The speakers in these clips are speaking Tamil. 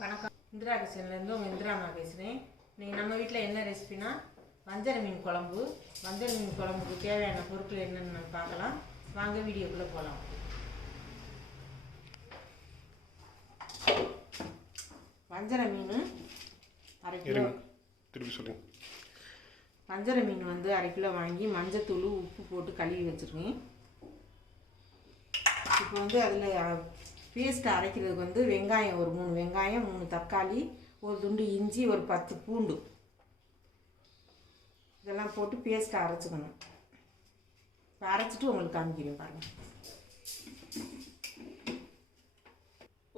வணக்கம். இந்திரா கிச்சன்லேருந்து உங்கள் இந்திரா நான் பேசுகிறேன். இன்றைக்கி நம்ம வீட்டில் என்ன ரெசிபினா வஞ்சர மீன் குழம்பு. வஞ்சர மீன் குழம்புக்கு தேவையான பொருட்கள் என்னென்னு நம்ம பார்க்கலாம். வாங்க வீடியோக்குள்ளே போகலாம். வஞ்சர மீன் அரை கிலோ. வஞ்சர மீன் வந்து அரை கிலோ வாங்கி மஞ்சத்தூள் உப்பு போட்டு கழுவி வச்சுருக்கேன். இப்போ வந்து அதில் பேஸ்ட்டு அரைக்கிறதுக்கு வந்து வெங்காயம் ஒரு 3 வெங்காயம், 3 தக்காளி, ஒரு துண்டு இஞ்சி, ஒரு 10 பூண்டு இதெல்லாம் போட்டு பேஸ்ட்டை அரைச்சிக்கணும். இப்போ அரைச்சிட்டு உங்களுக்கு காமிக்கிறேன் பாருங்கள்.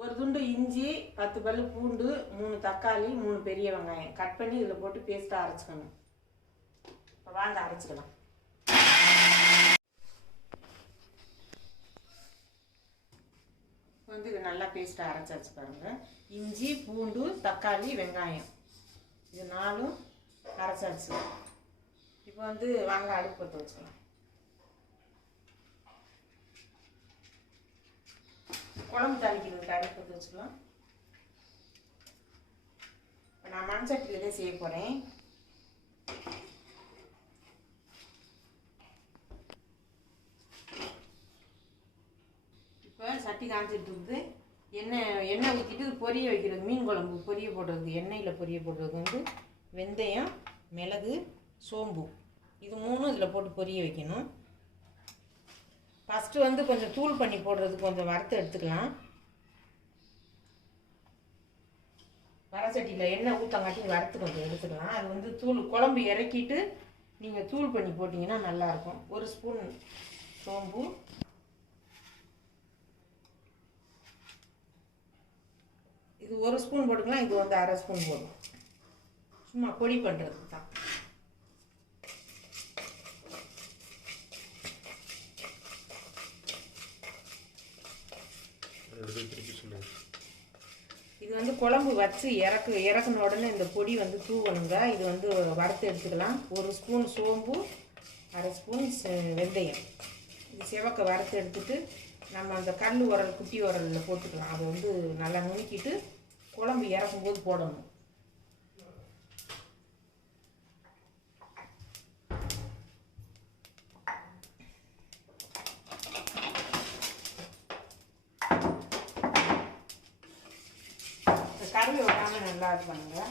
ஒரு துண்டு இஞ்சி, 10 பல் பூண்டு, 3 தக்காளி, 3 பெரிய வெங்காயம் கட் பண்ணி இதில் போட்டு பேஸ்ட்டாக அரைச்சிக்கணும். இப்போ வாங்க அரைச்சிக்கலாம். வந்து இது நல்லா பேஸ்ட்டாக அரைச்சாச்சு பாருங்கள். இஞ்சி, பூண்டு, தக்காளி, வெங்காயம் இது 4 அரைச்சாச்சு. இப்போ வந்து வாங்க அடுப்பு பற்ற வச்சுக்கலாம். குழம்பு தாளிக்கிறதுக்கு அடுப்பு பற்ற வச்சுக்கலாம். இப்போ நான் மண் சட்டியில் தான் செய்ய போகிறேன். சட்டி காஞ்சிட்டு இருக்குது. எண்ணெய் ஊற்றிட்டு பொரிய வைக்கிறது, மீன் குழம்பு பொரிய போடுறதுக்கு, எண்ணெயில் பொரிய போடுறதுக்கு வந்து வெந்தயம், மிளகு, சோம்பு இது 3 இதில் போட்டு பொரிய வைக்கணும். ஃபஸ்ட்டு வந்து கொஞ்சம் தூள் பண்ணி போடுறதுக்கு கொஞ்சம் வறுத்து எடுத்துக்கலாம். வடசட்டியில் எண்ணெய் ஊற்றங்காட்டி வறுத்து கொஞ்சம் எடுத்துக்கலாம். அது வந்து தூள் குழம்பு இறக்கிட்டு நீங்கள் தூள் பண்ணி போட்டிங்கன்னா நல்லாயிருக்கும். 1 ஸ்பூன் சோம்பு, இது 1 ஸ்பூன் போட்டுக்கலாம். இது வந்து அரை ஸ்பூன் போடும், சும்மா பொடி பண்ணுறதுக்கு தான். இது வந்து குழம்பு வச்சு இறக்குன உடனே இந்த பொடி வந்து தூவணுங்க. இது வந்து வறுத்து எடுத்துக்கலாம். 1 ஸ்பூன் சோம்பு, அரை ஸ்பூன் வெந்தயம் இது செவக்க வறுத்து எடுத்துட்டு நம்ம அந்த கல் உரல், குட்டி உரலில் போட்டுக்கலாம். அதை வந்து நல்லா நுணுக்கிட்டு குழம்பு இறக்கும்போது போடணும். கருவி விடாமல் நல்லா இது பண்ணுங்க.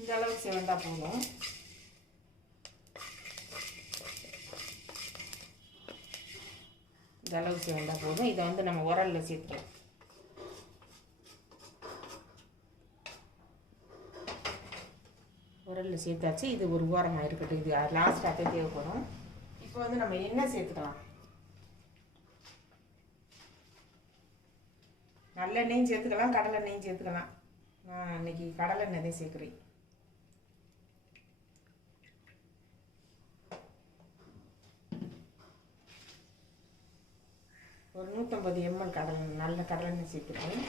இந்த அளவுக்கு செவந்தா போதும். இந்த அளவுக்கு செவந்தா போதும். இதை வந்து நம்ம உரலில் சேர்த்துக்கலாம். உரலில் சேர்த்தாச்சு. இது ஒரு ஓரமாக இருக்கட்டும். இது லாஸ்ட்டாக தேவைப்படும். இப்போ வந்து நம்ம எண்ணெய் சேர்த்துக்கலாம். நல்லெண்ணெயும் சேர்த்துக்கலாம், கடலெண்ணெயும் சேர்த்துக்கலாம். நான் இன்னைக்கு கடலெண்ணெய் தான் சேர்க்குறேன். ஒரு 150 ml கடலெண்ணெய், நல்ல கடலெண்ணெய் சேர்த்துருக்கேன்.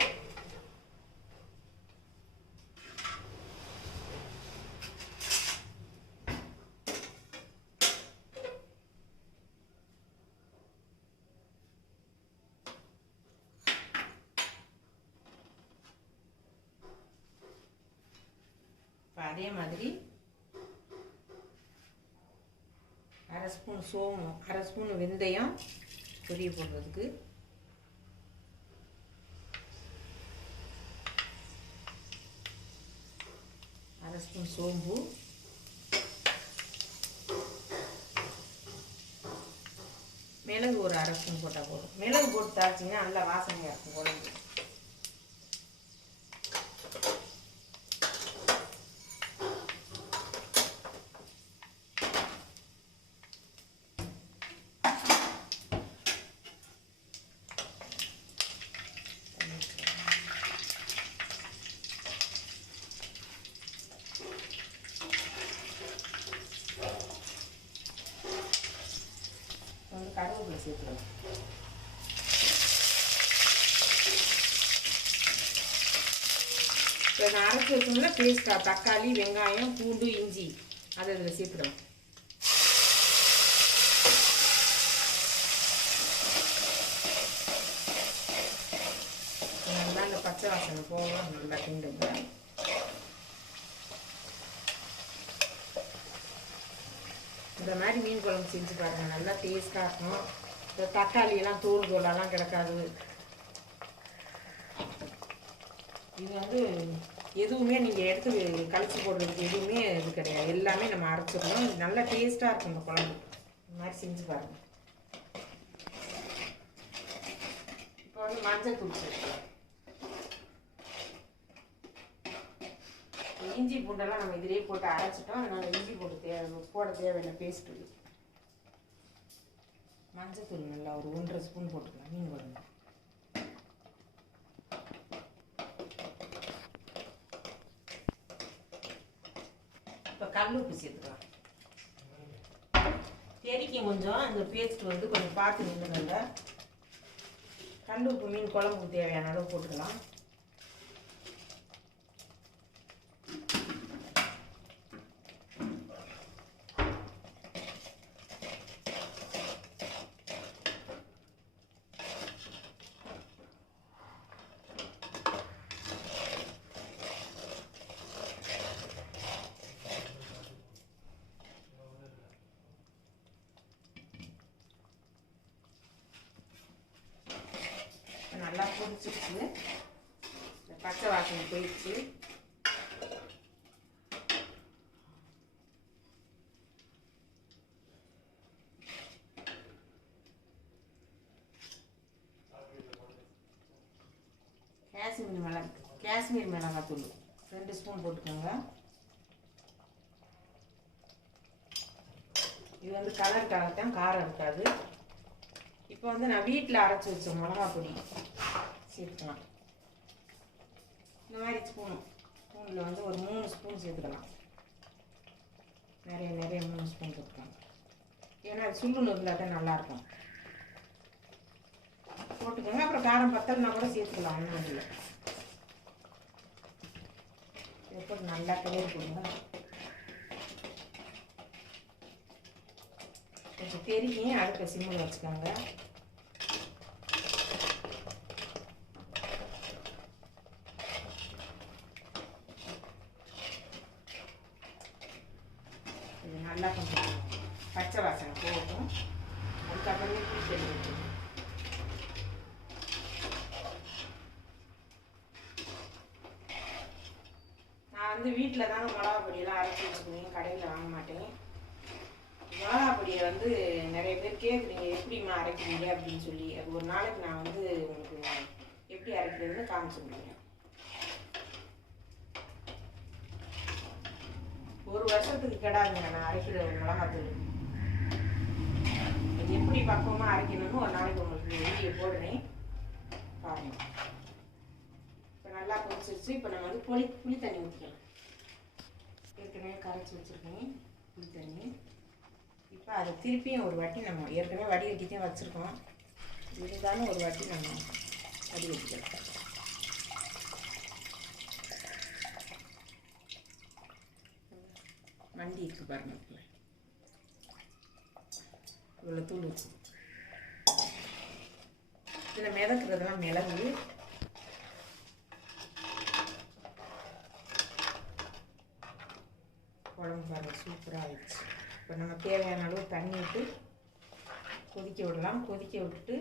அதே மாதிரி அரை ஸ்பூன் சோம்பு, அரை ஸ்பூன் வெந்தயம் பொரிய போடுறதுக்கு, அரை ஸ்பூன் சோம்பு, மிளகு ஒரு அரை ஸ்பூன் போட்டால் போதும். மிளகு போட்டு தாளிச்சிங்கன்னா நல்லா வாசனையாக இருக்கும் குழம்பு. கருவேப்பிலை சேர்த்துக்கலாம். இப்போ நான் அரைச்சி வச்சோம்னா பேஸ்ட்டாக தக்காளி வெங்காயம் பூண்டு இஞ்சி அதை இதில் சேர்த்துக்கலாம். நல்லா இந்த பச்சை வாசனை போகலாம், நல்லா கிண்டுங்க. இந்த மாதிரி மீன் குழம்பு செஞ்சு பாருங்கள், நல்லா டேஸ்ட்டாக இருக்கும். இந்த தக்காளியெல்லாம் தோலெல்லாம் கிடக்காது. இது வந்து எதுவுமே நீங்கள் எடுத்து கழிச்சு போடுறதுக்கு எதுவுமே இது கிடையாது, எல்லாமே நம்ம அரைச்சிடணும். நல்லா டேஸ்ட்டாக இருக்கும் இந்த குழம்பு. இந்த மாதிரி செஞ்சு பாருங்கள். இப்போ வந்து மஞ்சள் தூள் சேர்க்கலாம். இஞ்சி பூண்டெல்லாம் நம்ம இதிலே போட்டு அரைச்சிட்டோம், அதனால் இஞ்சி போட்டு போட தேவையில்லை பேஸ்ட்டு. மஞ்சள் தூள் நல்லா ஒரு 1.5 ஸ்பூன் போட்டுக்கலாம் மீன் குழம்பு. இப்போ கல் உப்பு சேர்த்துக்கலாம். தெரிக்கும் கொஞ்சம், அந்த பேஸ்ட் வந்து கொஞ்சம் பார்த்து நின்றுங்க. கல் உப்பு மீன் குழம்புக்கு தேவையான அளவு போட்டுக்கலாம். நல்லா கொதிச்சிருச்சு, இந்த பச்சை வாசனை போயிடுச்சு. காஷ்மீர் மிளகாத்தூள் 2 ஸ்பூன் போட்டுக்கோங்க. இது வந்து கலருக்காகத்தான், காரம் இருக்காது. இப்போ வந்து நான் வீட்டில் அரைச்சி வச்ச மிளகா பொடி சேர்த்துக்கலாம். இந்த மாதிரி ஸ்பூனில் வந்து ஒரு 3 ஸ்பூன் சேர்த்துக்கலாம். நிறைய 3 ஸ்பூன் சேர்த்துக்கலாம். ஏன்னா சுள்ளுன்னு இருந்தால் தான் நல்லாயிருக்கும். போட்டுக்கோங்க. அப்புறம் காரம் பத்தலைனா கூட சேர்த்துக்கலாம், ஒன்றும் இல்லை. போட்டு நல்லா கிளறி கொடுங்க. கொஞ்சம் தெரியும், அடுப்பை சிம்மில் வச்சுக்கோங்க. இது நல்லா கொஞ்சம் பச்சை வாசனை போகட்டும். அதுக்கப்புறமே புளி ஊற்றணும். நான் வந்து வீட்டில் தாங்க மிளகா பொடியெல்லாம் அரைச்சி வச்சுக்குவேன், கடையில் வாங்க மாட்டேன். மிளகா பொடியை வந்து நிறைய பேர் கேட்குறீங்க, எப்படிம்மா அரைக்கிறீங்க அப்படின்னு சொல்லி. அது ஒரு நாளைக்கு நான் வந்து உங்களுக்கு எப்படி அரைக்கிறதுன்னு காமிச்சு கொடுக்குறேன். 1 வருஷத்துக்கு கிடாதுங்க நான் அரைக்கிற ஒரு மிளகாத்தூள். இது எப்படி பக்குவமாக அரைக்கணும்னு ஒரு நாளைக்கு உங்களுக்கு வீடியோ போடுறேன், பாருங்கள். இப்போ நல்லா கொதிச்சிருச்சு. இப்போ நம்ம வந்து புளி தண்ணி ஊற்றிக்கலாம். ஏற்கனவே கரைச்சி வச்சுருக்கேன் புளி தண்ணி. இப்போ அதை திருப்பியும் ஒரு வாட்டி நம்ம ஏற்கனவே வடிகட்டி தான் வச்சுருக்கோம், இருந்தாலும் ஒரு வாட்டி நம்ம வடிகட்டிக்கலாம். மண்டி இருக்குது பாருங்கள், இவ்வளோ தூள் இருக்குது. இதில் மிதக்கிறதுலாம் மிளகு. குழம்பு பாருங்கள் சூப்பராக ஆயிடுச்சு. இப்போ நம்ம தேவையான அளவு தண்ணி விட்டு கொதிக்க விடலாம். கொதிக்க விட்டுட்டு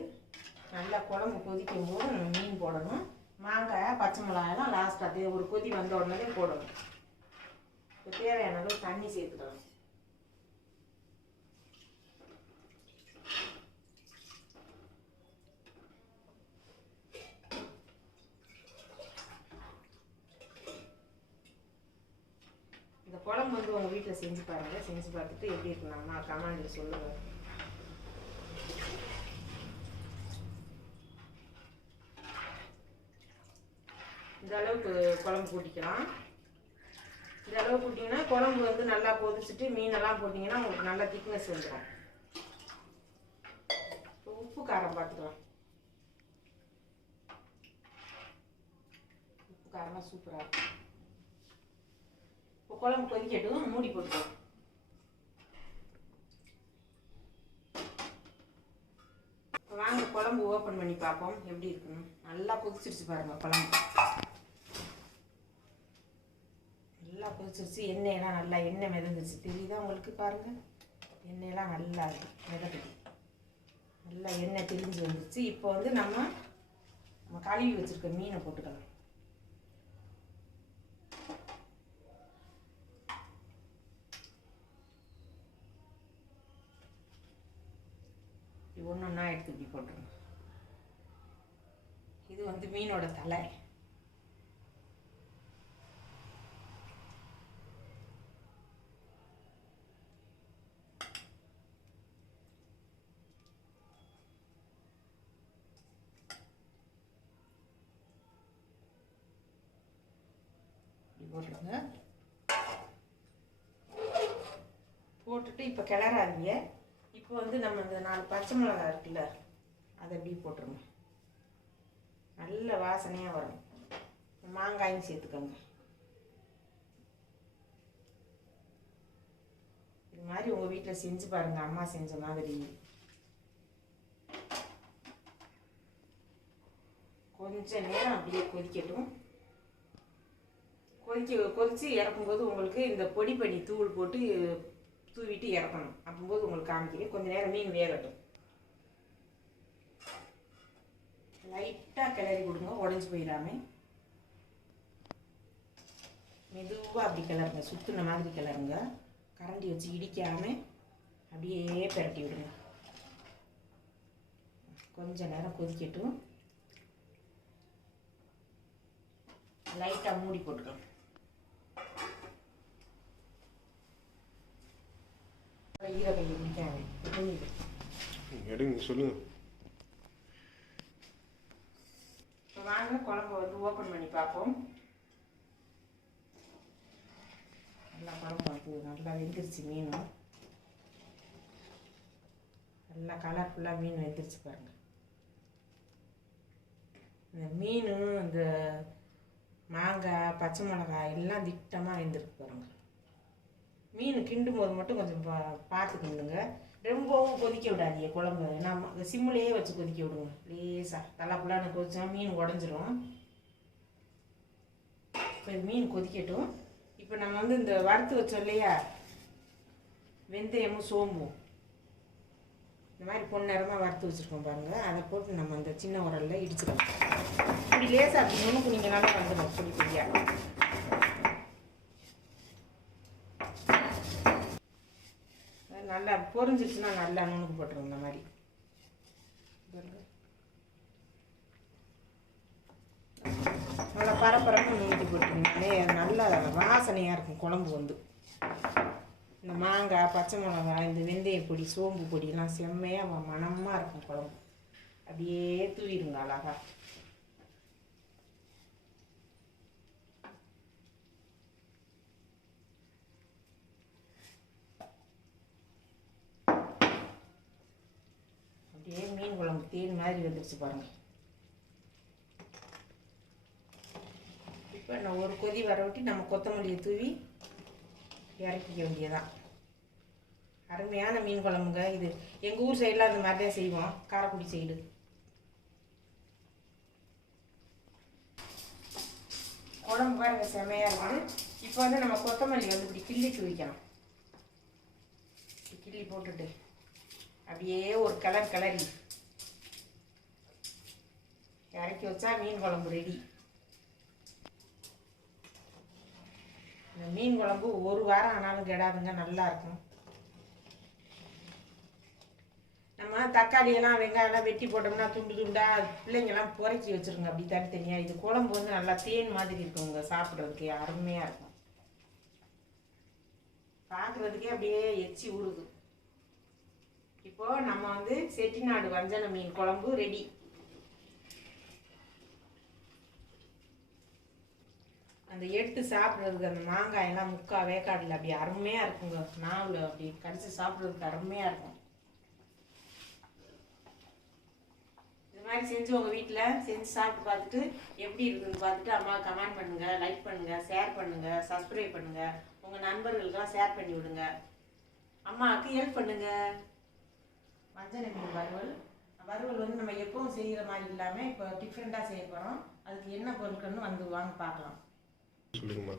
நல்லா குழம்பு கொதிக்கும் போது நம்ம மீன் போடணும். மாங்காய் பச்சை மிளகாயெல்லாம் லாஸ்ட்டாக ஒரு கொதி வந்த உடனே போடணும். இப்போ தேவையான அளவு தண்ணி சேர்த்துக்கலாம். இந்த குழம்பு வந்து உங்கள் வீட்டில் செஞ்சு பாருங்கள். செஞ்சு பார்த்துட்டு எப்படி இருக்குனாம்மா கமெண்ட்ல சொல்லுங்கள். இந்த அளவுக்கு குழம்பு கூட்டிக்கலாம். இந்த அளவு கூட்டிங்கன்னா குழம்பு வந்து நல்லா கொதிச்சுட்டு மீனெல்லாம் போட்டிங்கன்னா உங்களுக்கு நல்லா திக்னஸ் வந்துடும். உப்பு காரம் பார்த்துக்கலாம். உப்பு காரமாக சூப்பராக இருக்கும். இப்போ குழம்பு கொதிக்கட்டும், மூடி போட்டுக்கலாம். வாங்க குழம்பு ஓப்பன் பண்ணி பார்ப்போம் எப்படி இருக்குன்னு. நல்லா கொதிச்சிருச்சு பாருங்கள் குழம்பு. நல்லா கொதிச்சிருச்சு. எண்ணெயெல்லாம் நல்லா எண்ணெய் மிதந்துச்சு. தெரியுதா உங்களுக்கு? பாருங்கள், எண்ணெயெல்லாம் நல்லா மிதக்குது. நல்லா எண்ணெய் திரிஞ்சு வந்துருச்சு. இப்போ வந்து நம்ம கழுவி வச்சுருக்க மீனை போட்டுக்கலாம். ஒன்று ஒன்றா எடுத்து இப்படி போட்டுருங்க. இது வந்து மீனோட தலை. போட்டுருங்க. போட்டுட்டு இப்போ கிளறாதீங்க. இப்போ வந்து நம்ம இந்த 4 பச்சை மிளகாய் இருக்குல்ல, அதை எப்படி போட்டுருங்க. நல்ல வாசனையாக வரும். மாங்காயும் சேர்த்துக்கோங்க. இது மாதிரி உங்கள் வீட்டில் செஞ்சு பாருங்கள், அம்மா செஞ்ச மாதிரி. கொஞ்ச நேரம் அப்படியே கொதிக்கட்டும். கொதித்து இறக்கும்போது உங்களுக்கு இந்த பொடி பண்ணி தூள் போட்டு தூவிட்டு இறக்கணும். அப்போது உங்களுக்கு காமிக்கிறேன். கொஞ்சம் நேரம் மீன் வேகட்டும். லைட்டாக கிளறி கொடுங்க, உடஞ்சி போயிடாம. மெதுவாக அப்படி கிளறுங்க, சுற்றுன மாதிரி கிளறுங்க. கரண்டி வச்சு இடிக்காமல் அப்படியே பிரட்டி விடுங்க. கொஞ்ச நேரம் கொதிக்கட்டும். லைட்டாக மூடி போட்டுக்கலாம். எடுங்க, சொல்லுங்க. இப்போ வாங்க குழம்பு வந்து ஓப்பன் பண்ணி பார்ப்போம். நல்லா குழம்பு வந்து நல்லா வெந்துருச்சு. மீனும் நல்லா கலர்ஃபுல்லாக மீன் வெந்துருச்சு பாருங்க. இந்த மீனும் இந்த மாங்காய் பச்சை மிளகாய் எல்லாம் திட்டமாக வெந்திருக்கு பாருங்க. மீன் கிண்டும் போது மட்டும் கொஞ்சம் பார்த்துக்கணுங்க. ரொம்பவும் கொதிக்க விடாதீங்க குழம்பு. நம்ம சிம்முலேயே வச்சு கொதிக்க விடுங்க. லேசாக தலைப்புலான்னு கொதிச்சா மீன் உடஞ்சிரும். இப்போ மீன் கொதிக்கட்டும். இப்போ நம்ம வந்து இந்த வறுத்து வச்சோம் இல்லையா, வெந்தயமும் சோம்பும் இந்த மாதிரி பொன்னிறமாக வறுத்து வச்சுருக்கோம் பாருங்கள். அதை போட்டு நம்ம அந்த சின்ன உரலில் இடிச்சுக்கலாம். இப்படி லேசாக அப்படி நுணுக்கு நீங்கள் நல்லா வந்துடும். பொடி பொடியாக நல்லா பொரிஞ்சிச்சுன்னா நல்லா நுணுக்கு போட்டுருங்க. இந்த மாதிரி நல்லா பரப்பரப்பு நுணுக்கி போட்டுருந்தாலே அது நல்லா வாசனையாக இருக்கும் குழம்பு வந்து. இந்த மாங்காய் பச்சை மிளகாய் இந்த வெந்தய பொடி சோம்பு பொடியெல்லாம் செம்மையாக மணமாக இருக்கும் குழம்பு. அப்படியே தூவிடுங்க அழகா. அப்படியே மீன் குழம்பு தேன் மாதிரி வந்துடுச்சு பாருங்கள். இப்போ நான் ஒரு கொதி வர விட்டு நம்ம கொத்தமல்லியை தூவி இறக்கிக்க வேண்டியதான். அருமையான மீன் குழம்புங்க இது. எங்கள் ஊர் சைடில் அந்த மாதிரி தான் செய்வோம், காரைக்குடி சைடு. குழம்பு பாருங்க செமையாக இருக்குது. இப்போ வந்து நம்ம கொத்தமல்லி வந்து இப்படி கிள்ளி தூவிக்கலாம். கிள்ளி போட்டுட்டு அப்படியே ஒரு கிளறி இறக்கி வச்சா மீன் குழம்பு ரெடி. இந்த மீன் குழம்பு ஒரு வாரம் ஆனாலும் கெடாதுங்க, நல்லா இருக்கும். நம்ம தக்காளியெல்லாம் வெங்காயம்லாம் வெட்டி போட்டோம்னா துண்டு துண்டா பிள்ளைங்கெல்லாம் புரைச்சி வச்சுருங்க அப்படி தனித்தனியாக. இது குழம்பு வந்து நல்லா தேன் மாதிரி இருக்குங்க, சாப்பிட்றதுக்கு அருமையாக இருக்கும். பார்க்குறதுக்கே அப்படியே எச்சி ஊறுது. இப்போது நம்ம வந்து செட்டிநாடு வஞ்சன மீன் குழம்பு ரெடி. அந்த எடுத்து சாப்பிட்றதுக்கு அந்த மாங்காயெல்லாம் முக்கால் வேக்காடில் அப்படி அருமையாக இருக்குங்க. நாவில் அப்படி கடிச்சு சாப்பிட்றதுக்கு அருமையாக இருக்கும். இது மாதிரி மாதிரி செஞ்சு உங்கள் வீட்டில் செஞ்சு சாப்பிட்டு பார்த்துட்டு எப்படி இருக்குன்னு பார்த்துட்டு அம்மா கமெண்ட் பண்ணுங்கள், லைக் பண்ணுங்கள், ஷேர் பண்ணுங்கள், சப்ஸ்கிரைப் பண்ணுங்கள், உங்கள் நண்பர்களுக்கெல்லாம் ஷேர் பண்ணி விடுங்க. அம்மாவுக்கு ஹெல்ப் பண்ணுங்கள். வஞ்சர மீன் வறுவல் வந்து நம்ம எப்பவும் செய்கிற மாதிரி இல்லாமல் இப்போ டிஃப்ரெண்ட்டாக செய்ய போகிறோம். அதுக்கு என்ன பொருட்கள்னு வந்து வாங்க பார்க்கலாம். சொல்லுங்கம்மா.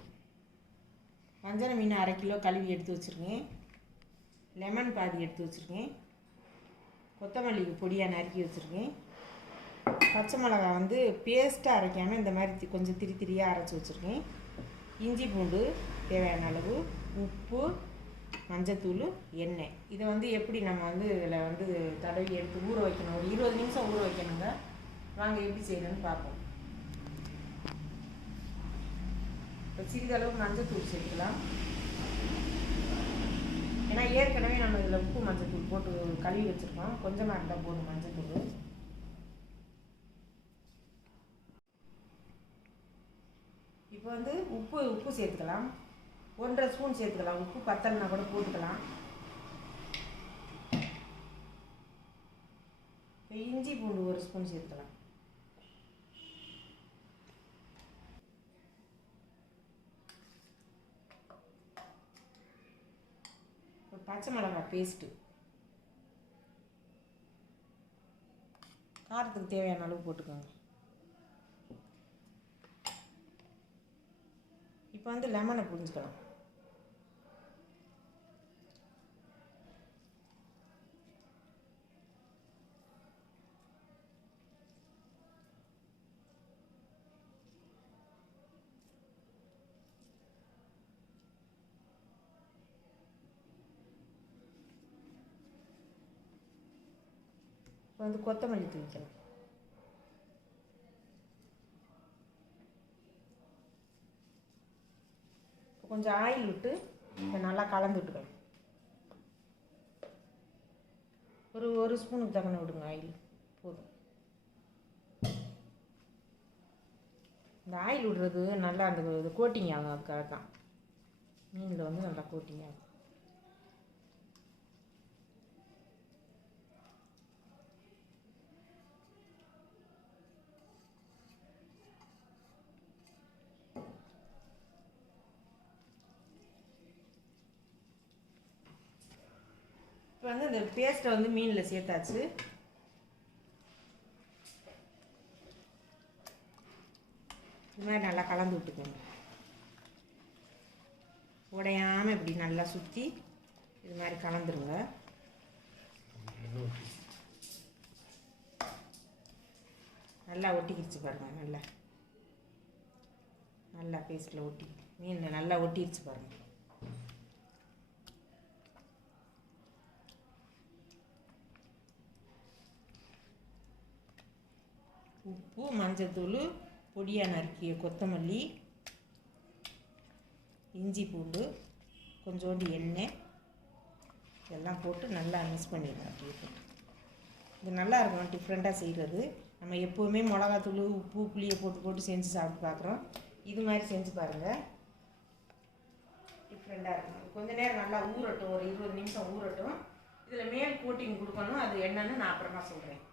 வஞ்சர மீன் 1/2 கிலோ கழுவி எடுத்து வச்சுருக்கேன். லெமன் பாதி எடுத்து வச்சுருக்கேன். கொத்தமல்லி பொடியாக நறுக்கி வச்சுருக்கேன். பச்சை மிளகா வந்து பேஸ்ட்டாக அரைக்காமல் இந்த மாதிரி கொஞ்சம் திரியாக அரைச்சி வச்சுருக்கேன். இஞ்சி பூண்டு தேவையான அளவு, உப்பு, மஞ்சத்தூள், எண்ணெய். இதை வந்து எப்படி நம்ம வந்து இதில் வந்து தடவி எடுத்து ஊற வைக்கணும். ஒரு 20 நிமிஷம் ஊற வைக்கணுங்க. வாங்க எப்படி செய்யணும்னு பார்ப்போம். இப்போ சிறிதளவு மஞ்சத்தூள் சேர்த்துக்கலாம். ஏன்னா ஏற்கனவே நம்ம இதில் உப்பு மஞ்சத்தூள் போட்டு கழுவி வச்சுருக்கோம். கொஞ்சமாக இருந்தால் போதும் மஞ்சத்தூள். இப்போ வந்து உப்பு சேர்த்துக்கலாம். 1.5 ஸ்பூன் சேர்த்துக்கலாம். உப்பு பத்தலைனா கூட போட்டுக்கலாம். இப்போ இஞ்சி பூண்டு 1 ஸ்பூன் சேர்த்துக்கலாம். இப்போ பச்சை மிளகாய் பேஸ்ட்டு, காரத்துக்கு தேவையான அளவு போட்டுக்கோங்க. இப்போ வந்து லெமனை புரிஞ்சுக்கலாம். இப்போ வந்து கொத்தமல்லி தூவிக்கலாம். கொஞ்சம் ஆயில் விட்டு இதை நல்லா கலந்து விட்டுக்கணும். ஒரு ஸ்பூனுக்கு தக்கன விடுங்க ஆயில் போதும். இந்த ஆயில் விடுறது நல்லா அந்த கோட்டிங் ஆகும். அதுக்காக தான் மீனில் வந்து நல்லா கோட்டிங் ஆகும். இப்போ வந்து இந்த பேஸ்ட்டை வந்து மீனில் சேர்த்தாச்சு. இது மாதிரி நல்லா கலந்து விட்டுக்கோங்க. உடையாமல் இப்படி நல்லா சுற்றி இது மாதிரி கலந்துருங்க. நல்லா ஒட்டிக்கிடுச்சு பாருங்கள். நல்லா பேஸ்ட்டில் ஒட்டி மீனில் நல்லா ஒட்டிடுச்சு பாருங்கள். உப்பு, மஞ்சத்தூள், பொடியாக நறுக்கிய கொத்தமல்லி, இஞ்சி பூண்டு, கொஞ்சோண்டு எண்ணெய் இதெல்லாம் போட்டு நல்லா மிக்ஸ் பண்ணிடலாம். அப்படியே போட்டு இது நல்லா இருக்கும். டிஃப்ரெண்ட்டாக செய்கிறது. நம்ம எப்போவுமே மிளகாத்தூள், உப்பு, புளியை போட்டு செஞ்சு சாப்பிட்டு பார்க்குறோம். இது மாதிரி செஞ்சு பாருங்கள். டிஃப்ரெண்ட்டாக இருக்கும். கொஞ்சம் நேரம் நல்லா ஊறட்டும். ஒரு 20 நிமிஷம் ஊறட்டும். இதில் மேல் கோட்டிங் கொடுக்கணும். அது என்னன்னு நான் அப்புறமா சொல்கிறேன்.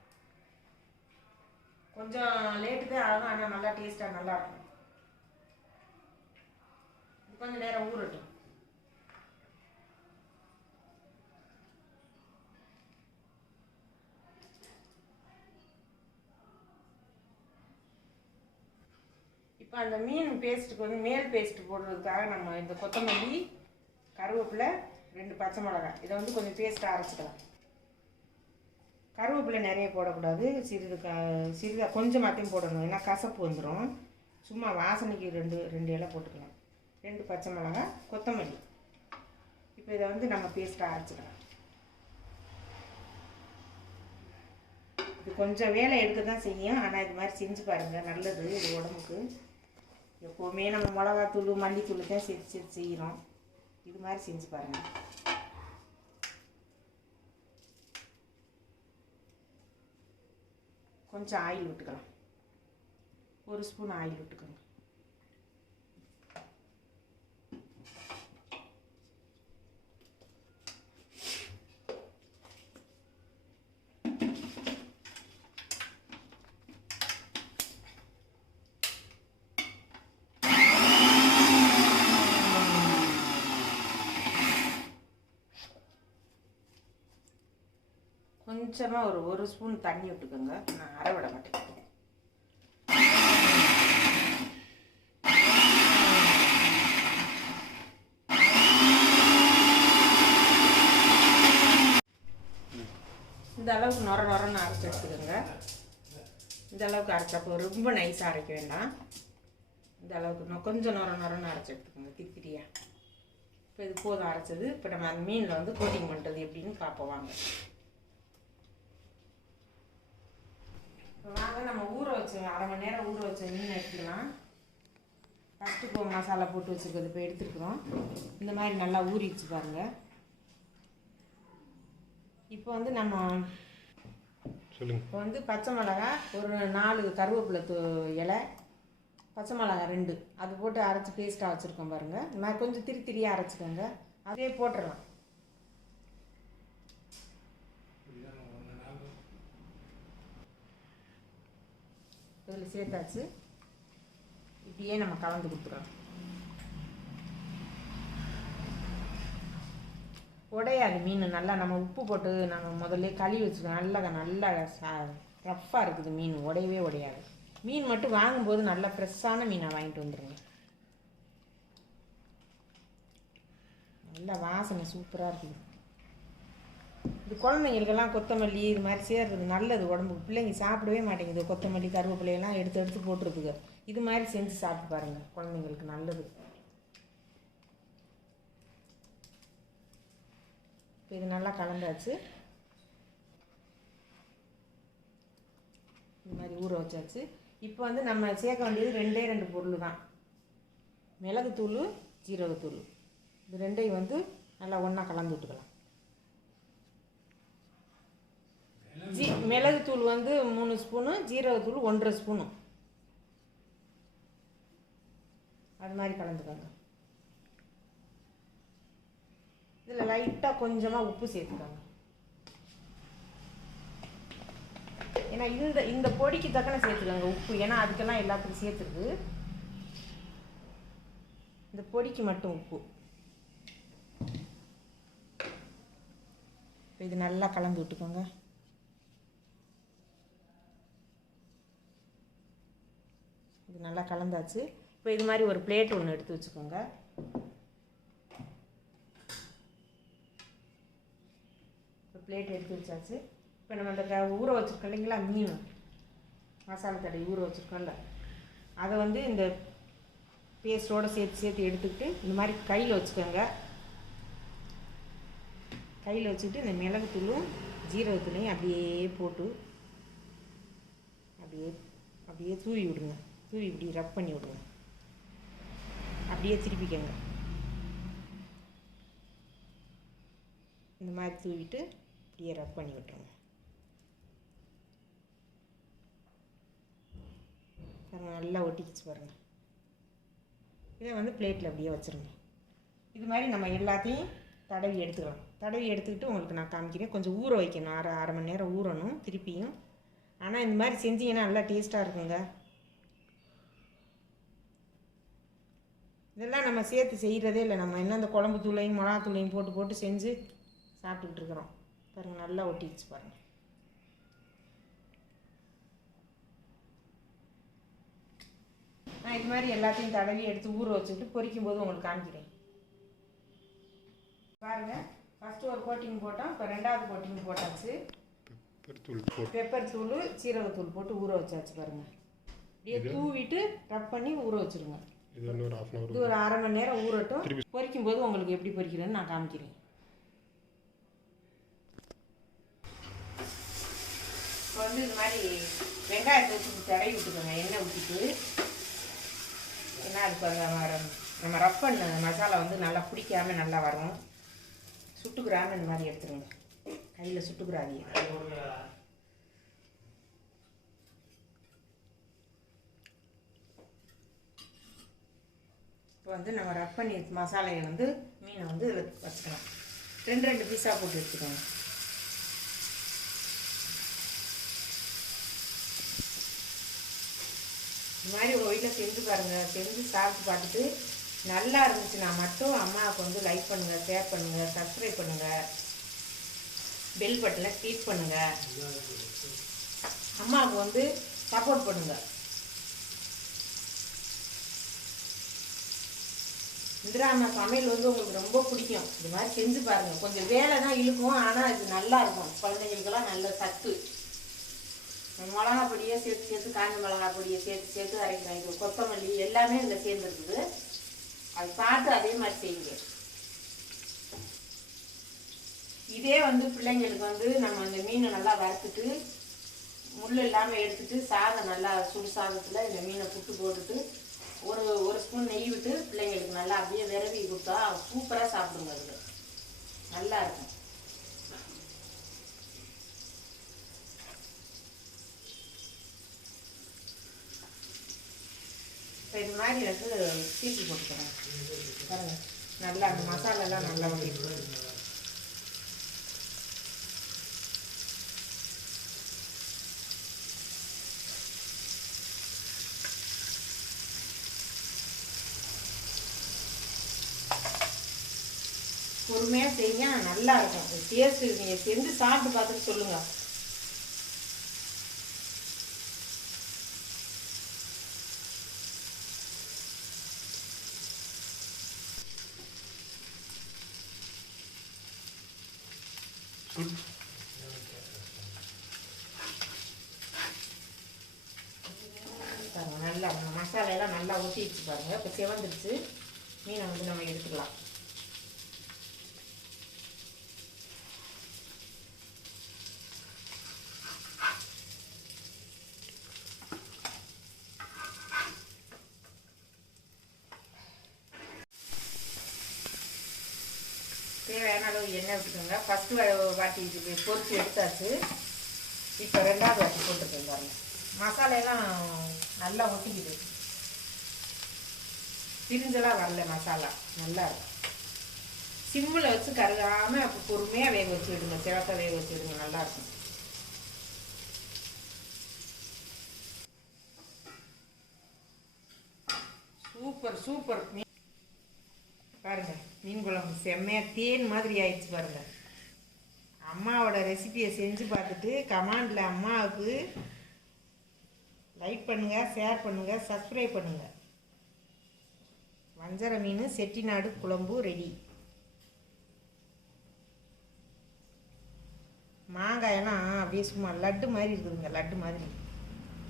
கொஞ்சம் லேட்டு தான் ஆகும். ஆனால் நல்லா டேஸ்ட்டாக நல்லாயிருக்கும். கொஞ்சம் நேரம் ஊறட்டும். இப்போ அந்த மீன் பேஸ்ட்டுக்கு வந்து மேல் பேஸ்ட்டு போடுறதுக்காக நம்ம இந்த கொத்தமல்லி, கருவேப்பிலை, 2 பச்சை மிளகாய் இதை வந்து கொஞ்சம் பேஸ்ட்டாக அரைச்சிக்கலாம். கருவேப்பிலை நிறைய போடக்கூடாது. சிறிதாக கொஞ்சமாத்தையும் போடணும். ஏன்னா கசப்பு வந்துடும். சும்மா வாசனைக்கு 2 இலை போட்டுக்கலாம். 2 பச்சை மிளகாய், கொத்தமல்லி. இப்போ இதை வந்து நம்ம பேஸ்ட்டாக அரைச்சிக்கலாம். இது கொஞ்சம் வேலை எடுக்க தான் செய்யும். ஆனால் இது மாதிரி செஞ்சு பாருங்கள். நல்லது இது உடம்புக்கு. எப்போவுமே நம்ம மிளகாத்தூள், மல்லித்தூள் தான் சேர்த்து செய்கிறோம். இது மாதிரி செஞ்சு பாருங்கள். கொஞ்சம் ஆயில் விட்டுக்கலாம். 1 ஸ்பூன் ஆயில் விட்டுக்கோங்க. கொஞ்சமாக ஒரு ஸ்பூன் தண்ணி விட்டுக்கோங்க. நான் அரை விட மாட்டேன். இந்த அளவுக்கு நொரன்னு அரைச்சி எடுத்துக்கோங்க. இந்த அளவுக்கு அரைச்சப்போ ரொம்ப நைஸாக அரைக்க வேண்டாம். இந்த அளவுக்கு கொஞ்சம் நொரன்னு அரைச்சி எடுத்துக்கோங்க திரியாக. இப்போ இது போதும் அரைச்சது. இப்போ நம்ம அந்த மீனில் வந்து கோட்டிங் பண்ணுறது எப்படின்னு பார்ப்போம் வாங்க. வாங்க நம்ம ஊற வச்ச அரை மணி நேரம் ஊற வச்ச மீன் எடுத்துக்கலாம். ஃபஸ்ட்டு இப்போ மசாலா போட்டு வச்சுருக்கிறது இப்போ எடுத்துருக்குறோம். இந்த மாதிரி நல்லா ஊறிச்சு பாருங்கள். இப்போ வந்து நம்ம இப்போ வந்து பச்சை மிளகா ஒரு 4 கருவேப்பிலை இலை, பச்சை மிளகா 2 அது போட்டு அரைச்சி பேஸ்ட்டாக வச்சுருக்கோம் பாருங்கள். இந்த மாதிரி கொஞ்சம் திரியாக அரைச்சிக்கோங்க. அதே போட்டுடலாம். இதில் சேர்த்தாச்சு. இப்படியே நம்ம கலந்து கொடுத்துறோம். உடையாது மீன். நல்லா நம்ம உப்பு போட்டு நம்ம முதல்ல கழுவி வச்சுக்கோம். நல்லா ரஃப்பாக இருக்குது மீன். உடையவே உடையாது. மீன் மட்டும் வாங்கும்போது நல்லா ஃப்ரெஷ்ஷான மீனை வாங்கிட்டு வந்துடுங்க. நல்லா வாசனை சூப்பராக இருக்குது. இது குழந்தைங்களுக்கெல்லாம் கொத்தமல்லி இது மாதிரி சேர்றது நல்லது உடம்புக்கு. பிள்ளைங்க சாப்பிடவே மாட்டேங்குது. கொத்தமல்லி கருவேப்பிலையெல்லாம் எடுத்து போட்டுருக்குங்க. இது மாதிரி செஞ்சு சாப்பிட்டு பாருங்கள். குழந்தைங்களுக்கு நல்லது. இப்போ இது நல்லா கலந்தாச்சு. இந்த மாதிரி ஊற வச்சாச்சு. இப்போ வந்து நம்ம சேர்க்க வேண்டியது 2 பொருள் தான். மிளகுத்தூள், ஜீரகத்தூள். இது 2ஐயும் வந்து நல்லா ஒன்றா கலந்து விட்டுக்கலாம். மிளகுத்தூள் வந்து 3 ஸ்பூனு, ஜீரகத்தூள் 1.5 ஸ்பூனு. அது மாதிரி கலந்துக்கோங்க. இதில் லைட்டாக கொஞ்சமாக உப்பு சேர்த்துக்கோங்க. ஏன்னா இந்த பொடிக்கு தக்கன சேர்த்துக்கோங்க உப்பு. ஏன்னா அதுக்கெல்லாம் எல்லாத்துக்கும் சேர்த்துருக்கு. இந்த பொடிக்கு மட்டும் உப்பு. இது நல்லா கலந்து விட்டுக்கோங்க. இது நல்லா கலந்தாச்சு. இப்போ இது மாதிரி ஒரு பிளேட் ஒன்று எடுத்து வச்சுக்கோங்க. பிளேட் எடுத்து வச்சாச்சு. இப்போ நம்ம அந்த ஊற வச்சுருக்கோம் இல்லைங்களா மீன், மசாலா தடவி ஊற வச்சுருக்கோம்ல, அதை வந்து இந்த பேஸ்ட்டோடு சேர்த்து எடுத்துக்கிட்டு இந்த மாதிரி கையில் வச்சுக்கோங்க. கையில் வச்சுக்கிட்டு இந்த மிளகுத்தூளும் ஜீரகத்தூளையும் அப்படியே போட்டு அப்படியே தூவி விடுங்க. தூவி இப்படி ரப் பண்ணி விடுங்க. அப்படியே திருப்பிக்கங்க. இந்த மாதிரி தூவிட்டு அப்படியே ரப் பண்ணி விட்டுருங்க. நல்லா ஒட்டிக்கிச்சு பாருங்கள். இதை வந்து பிளேட்டில் அப்படியே வச்சுருங்க. இது மாதிரி நம்ம எல்லாத்தையும் தடவி எடுத்துக்கலாம். தடவி எடுத்துக்கிட்டு உங்களுக்கு நான் காமிக்கிறேன். கொஞ்சம் ஊற வைக்கணும். அரை மணி நேரம் ஊறணும் திருப்பியும். ஆனால் இந்த மாதிரி செஞ்சீங்கன்னா நல்லா டேஸ்ட்டாக இருக்குங்க. இதெல்லாம் நம்ம சேர்த்து செய்கிறதே இல்லை. நம்ம என்ன இந்த குழம்பு தூளையும் மிளகாத்தூளையும் போட்டு செஞ்சு சாப்பிட்டுக்கிட்டு இருக்கிறோம் பாருங்கள். நல்லா ஒட்டிடுச்சு பாருங்கள். நான் இது மாதிரி எல்லாத்தையும் தடவி எடுத்து ஊற வச்சுட்டு பொரிக்கும் போது உங்களுக்கு காமிக்கிறேன் பாருங்கள். ஃபஸ்ட்டு ஒரு கோட்டிங் போட்டோம். இப்போ 2வது கோட்டிங் போட்டாச்சு. பெப்பர் தூள், சீரகத்தூள் போட்டு ஊற வச்சாச்சு பாருங்கள். அப்படியே தூவிட்டு ரப் பண்ணி ஊற வச்சுருங்க. இது ஒரு அரை மணி நேரம் ஊறட்டும். பொரிக்கும் போது உங்களுக்கு எப்படி பொரிக்கிறேன்னு நான் காமிக்கிறேன். இப்போ வந்து இது மாதிரி வெங்காயத்தை வச்சு தடவி விட்டுக்கோங்க. எண்ணெய் ஊற்றிட்டு. ஏன்னா அது நம்ம ரப் பண்ண மசாலா வந்து நல்லா பிடிக்காமல் நல்லா வரும். சுட்டுக்கிறாமல் இந்த மாதிரி எடுத்துருங்க. கையில் சுட்டுக்கிறாதீங்க. இப்போ வந்து நம்ம ரப் பண்ணி மசாலையை வந்து மீனை வந்து இதில் வச்சுக்கலாம். 2 பீஸாக போட்டு வச்சுக்கோங்க. இந்த மாதிரி உங்கள் வீட்டில் செஞ்சு பாருங்கள். செஞ்சு சாப்பிட்டு பார்த்துட்டு நல்லா இருந்துச்சுன்னா மட்டும் அம்மாவுக்கு வந்து லைக் பண்ணுங்கள், ஷேர் பண்ணுங்கள், சப்ஸ்கிரைப் பண்ணுங்கள். பெல் பட்டனை கிளிக் பண்ணுங்க. அம்மாவுக்கு வந்து சப்போர்ட் பண்ணுங்க. இந்திரா அம்மா சமையல் வந்து உங்களுக்கு ரொம்ப பிடிக்கும். இது மாதிரி செஞ்சு பாருங்கள். கொஞ்சம் வேலை தான் இழுக்கும், ஆனால் இது நல்லா இருக்கும். குழந்தைங்களுக்கெல்லாம் நல்ல சத்து. மிளகா பொடியை சேர்த்து காஞ்ச மிளகா பொடியை சேர்த்து அரைக்கிறேன். இது கொத்தமல்லி எல்லாமே இதில் சேர்ந்துருக்குது. அது பார்த்து அதே மாதிரி செய்யுங்க. இதே வந்து பிள்ளைங்களுக்கு வந்து நம்ம அந்த மீனை நல்லா வறுத்துட்டு முள் இல்லாமல் எடுத்துட்டு சாதம் நல்லா சுடு சாதத்தில் இந்த மீனை புட்டு போட்டுட்டு ஒரு ஸ்பூன் நெய் விட்டு பிள்ளைங்களுக்கு நல்லா அப்படியே விரவி கொடுத்தா சூப்பராக சாப்பிடுங்க. அதில் நல்லா இருக்கும். இப்போ இது மாதிரி வந்து சீட்டி போட்டுக்கிறேன் பாருங்கள். நல்லா அந்த மசாலாலாம் நல்லா ஊற்றிட்டு பொறுமையாக செய்யுங்க. நல்லா இருக்கும். டேஸ்ட்டு நீங்கள் செஞ்சு சாப்பிட்டு பார்த்துட்டு சொல்லுங்கள். நல்லா மசாலையெல்லாம் நல்லா ஊற்றிடுச்சு பாருங்கள். இப்போ சிவந்துடுச்சு. மீனை வந்து நம்ம எடுத்துக்கலாம். தேவையான அளவு எண்ணெய் விட்டுக்கோங்க. ஃபஸ்ட்டு வாட்டி பொரிச்சு எடுத்தாச்சு. இப்போ ரெண்டாவது வாட்டி போட்டுக்கோங்க பாருங்கள். மசாலையெல்லாம் நல்லா ஒட்டிக்குது. பிரிஞ்செல்லாம் வரல. மசாலா நல்லா இருக்கும். சிம்மில் வச்சு கருகாமல் அப்போ பொறுமையாக வேக வச்சு விடுங்க. சிவக்க வேக வச்சு விடுங்க. நல்லாயிருக்கும். Super super. பாருங்கள், மீன் குழம்பு செம்மையாக தேன் மாதிரி ஆயிடுச்சு பாருங்கள். அம்மாவோட ரெசிபியை செஞ்சு பார்த்துட்டு கமெண்டில் அம்மாவுக்கு லைக் பண்ணுங்கள், ஷேர் பண்ணுங்கள், சப்ஸ்கிரைப் பண்ணுங்கள். வஞ்சர மீன் செட்டிநாடு குழம்பு ரெடி. மாங்காயெல்லாம் அப்படியே சும்மா லட்டு மாதிரி இருக்குதுங்க. லட்டு மாதிரி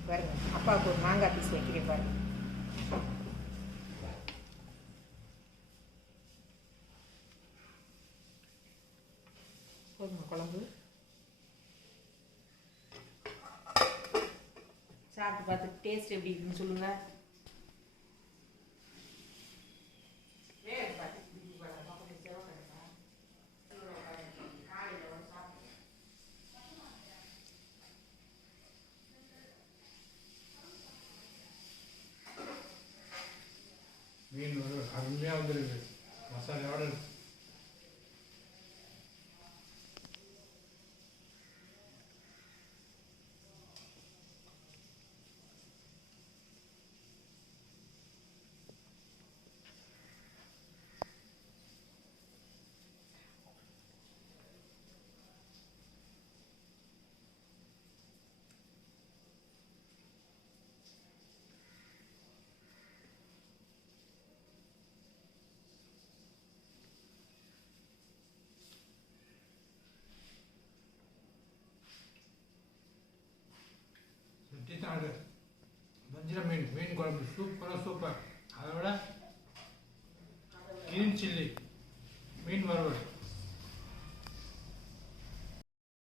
பாருங்கள். அப்பாவுக்கு ஒரு மாங்காய் பீஸ் வைக்கிறேன் பாருங்கள். குழம்பு சாப்பிட்டு பார்த்து டேஸ்ட் எப்படி இருக்குன்னு சொல்லுங்க. மீன் ஒரு அருமையாக வந்துருக்கு. மசாலையோடு செட்டிநாடு வஞ்சர மீன் குழம்பு சூப்பர். அதை விட கிரீன் சில்லி மீன் வறுவல்